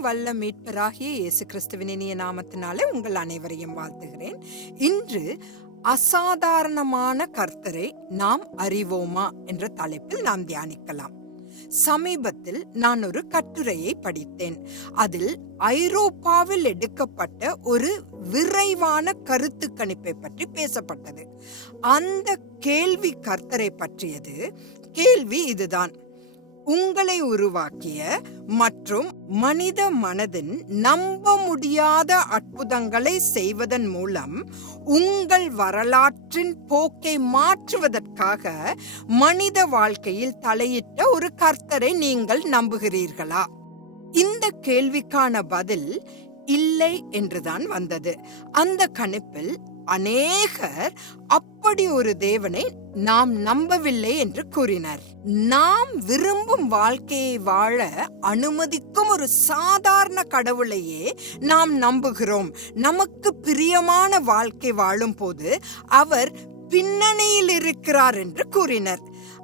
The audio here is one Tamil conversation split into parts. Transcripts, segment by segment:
வல்ல மீட்பராகிய இயேசு கிறிஸ்துவின் இனிய நாமத்தினாலே உங்கள் அனைவரையும் வாழ்த்துகிறேன். இன்று அசாதாரணமான கர்த்தரை நாம் அறிவோமா என்ற தலைப்பில் நாம் தியானிக்கலாம். சமீபத்தில் நான் ஒரு கட்டுரையை படித்தேன். அதில் ஐரோப்பாவில் எடுக்கப்பட்ட ஒரு விரைவான கருத்து கணிப்பை பற்றி பேசப்பட்டது. அந்த கேள்வி கர்த்தரை பற்றியது. கேள்வி இதுதான். உங்களை உருவாக்கிய மற்றும் மனித மனதின் நம்ப முடியாத அற்புதங்களை செய்வதன் மூலம் உங்கள் வரலாற்றின் போக்கை மாற்றுவதற்காக மனித வாழ்க்கையில் தலையிட்ட ஒரு கர்த்தரை நீங்கள் நம்புகிறீர்களா? இந்த கேள்விக்கான பதில் இல்லை என்றுதான் வந்தது. அந்த கணிப்பில் அநேகர் அப்படி ஒரு தேவனை நாம் நம்பவில்லை என்று கூறினர். நாம் விரும்பும் வாழ்க்கையை வாழ அனுமதிக்கும் ஒரு சாதாரண கடவுளையே நாம் நம்புகிறோம். நமக்கு பிரியமான வாழ்க்கை வாழும் போது அவர் பின்னணியில் இருக்கிறார் என்று கூறினர்.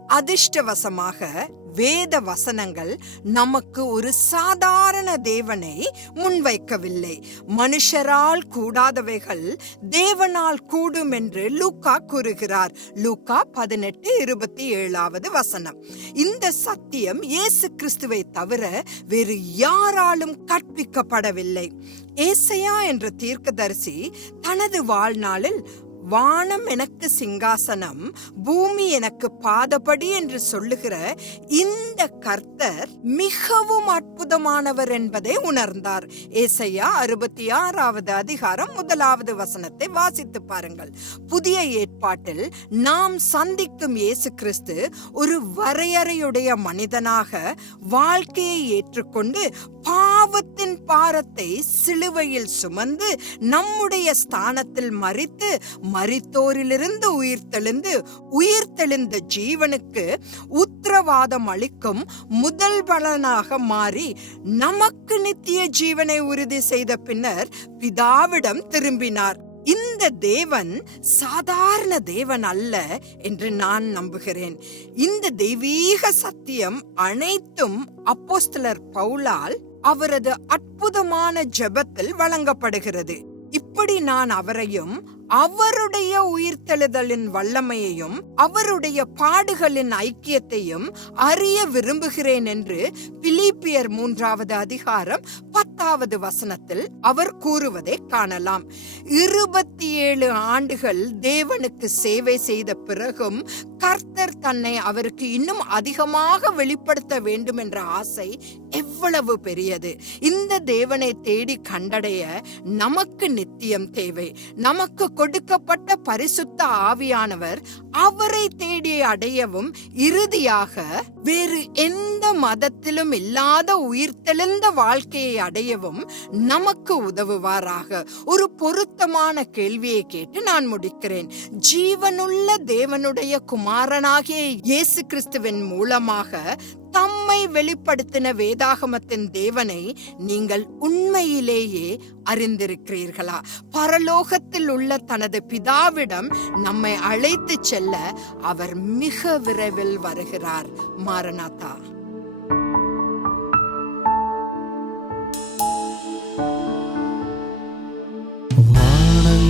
அதிர்ஷ்டவசமாக வேத வசனங்கள் நமக்கு ஒரு சாதாரண தேவனை முன்வைக்கவில்லை. மனுஷரால் கூடாதவைகள் தேவனால் கூடும் என்று லூக்கா கூறுகிறார். லூக்கா பதினெட்டு இருபத்தி ஏழாவது வசனம். இந்த சத்தியம் இயேசு கிறிஸ்துவை தவிர வேறு யாராலும் கற்பிக்கப்படவில்லை. ஏசையா என்ற தீர்க்கதரிசி தனது வாழ்நாளில் வானம் எனக்கு சிங்காசனம் பூமி எனக்கு பாதபடி என்று சொல்லுகிற இந்த கர்த்தர் மிகவும் அற்புதமானவர் என்பதை உணர்ந்தார். ஏசையா அறுபத்தி ஆறாவது அதிகாரம் முதலாவது வசனத்தை வாசித்து பாருங்கள். புதிய ஏற்பாட்டில் நாம் சந்திக்கும் இயேசு கிறிஸ்து ஒரு வரையறையுடைய மனிதனாக வாழ்க்கையை ஏற்றுக்கொண்டு பா பாவத்தின் பாரத்தை சிலுவையில் சுமந்து நம்முடைய ஸ்தானத்தில் மறித்து மறித்தோரிலிருந்து உயிர்த்தெழுந்து உயிர்த்தெழுந்த ஜீவனுக்கு உத்தரவாதம் அளிக்கும் முதல் பலனாக மாறி நமக்கு நித்திய ஜீவனை உறுதி செய்த பின்னர் பிதாவிடம் திரும்பினார். இந்த தேவன் சாதாரண தேவன் அல்ல என்று நான் நம்புகிறேன். இந்த தெய்வீக சத்தியம் அனைத்தும் அப்போஸ்தலர் பவுலால் அவரது அற்புதமான ஜெபத்தில் வழங்கப்படுகிறது. இப்படி நான் அவரையும் அவருடைய உயிர்த்தெழுதலின் வல்லமையையும் அவருடைய பாடுகளின் ஐக்கியத்தையும் அறிய விரும்புகிறேன் என்று பிலிப்பியர் மூன்றாவது அதிகாரம் பத்தாவது வசனத்தில் அவர் கூறுவதை காணலாம். இருபத்தி ஏழு ஆண்டுகள் தேவனுக்கு சேவை செய்த பிறகும் கர்த்தர் தன்னை அவருக்கு இன்னும் அதிகமாக வெளிப்படுத்த வேண்டும் என்ற ஆசை எவ்வளவு பெரியது. இந்த தேவனை தேடி கண்டடைய நமக்கு நித்தியம் தேவை. நமக்கு கொடுக்கப்பட்ட பரிசுத்த ஆவியானவர் அவரை தேடி அடையவும் இறுதியாக வேறு எந்த மதத்திலும் இல்லாத உயிர்த்தெழுந்த வாழ்க்கையை அடையவும் நமக்கு உதவுவாராக. ஒரு பொருத்தமான கேள்வியை கேட்டு நான் முடிக்கிறேன். ஜீவனுள்ள தேவனுடைய குமார் குமாரனாகிய இயேசு கிறிஸ்துவின் மூலமாக தம்மை வெளிப்படுத்தின வேதாகமத்தின் தேவனை நீங்கள் உண்மையிலேயே அறிந்திருக்கிறீர்களா? பரலோகத்தில் உள்ள தனது பிதாவிடம் நம்மை அழைத்து செல்ல அவர் மிக விரைவில் வருகிறார். மாரநாதா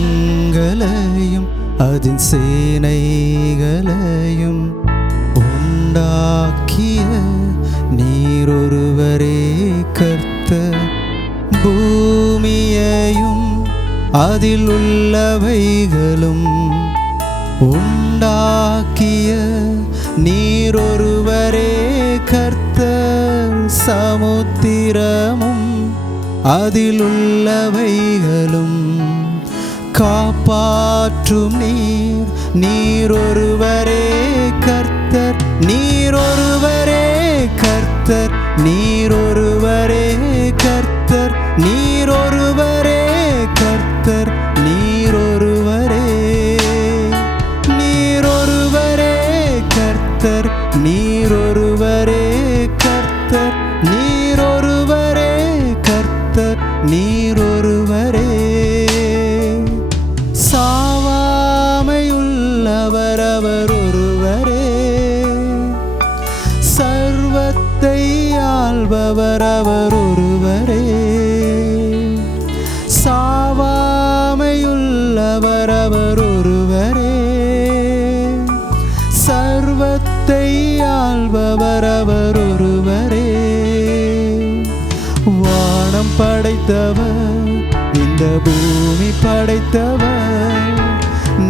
வானங்களையும் அதன் சேனைகளையும் உண்டாக்கிய நீரொருவரே கர்த்த பூமியையும் அதில் உள்ளவைகளும் உண்டாக்கிய நீரொருவரே கர்த்தர். சமுத்திரமும் அதிலுள்ளவைகளும் காப்பாற்றும் நீர். நீர் ஒருவரே கர்த்தர். நீர் ஒருவரே கர்த்தர். நீர் ஒருவரே கர்த்தர். நீர் ஒருவரே கர்த்தர். நீர் ஒருவரே. நீர் ஒருவரே கர்த்தர். நீரொருவரே அவர் ஒருவரே சாவாமையுள்ளவர் அவர் ஒருவரே சர்வத்தை ஆள்பவர் அவர் ஒருவரே வானம் படைத்தவர் இந்த பூமி படைத்தவர்.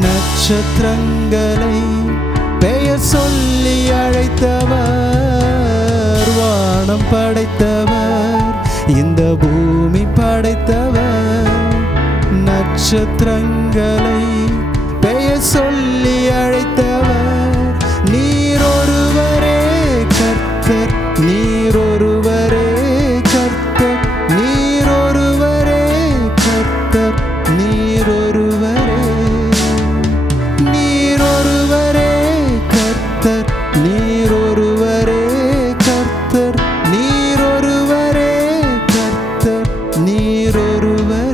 நட்சத்திரங்களை பெயர் சொல்லி அழைத்தவர். வானம் படைத்த இந்த பூமி படைத்தவர் நட்சத்திரங்களை பெயர் சொல்லி அழைத்த நீரொருவர்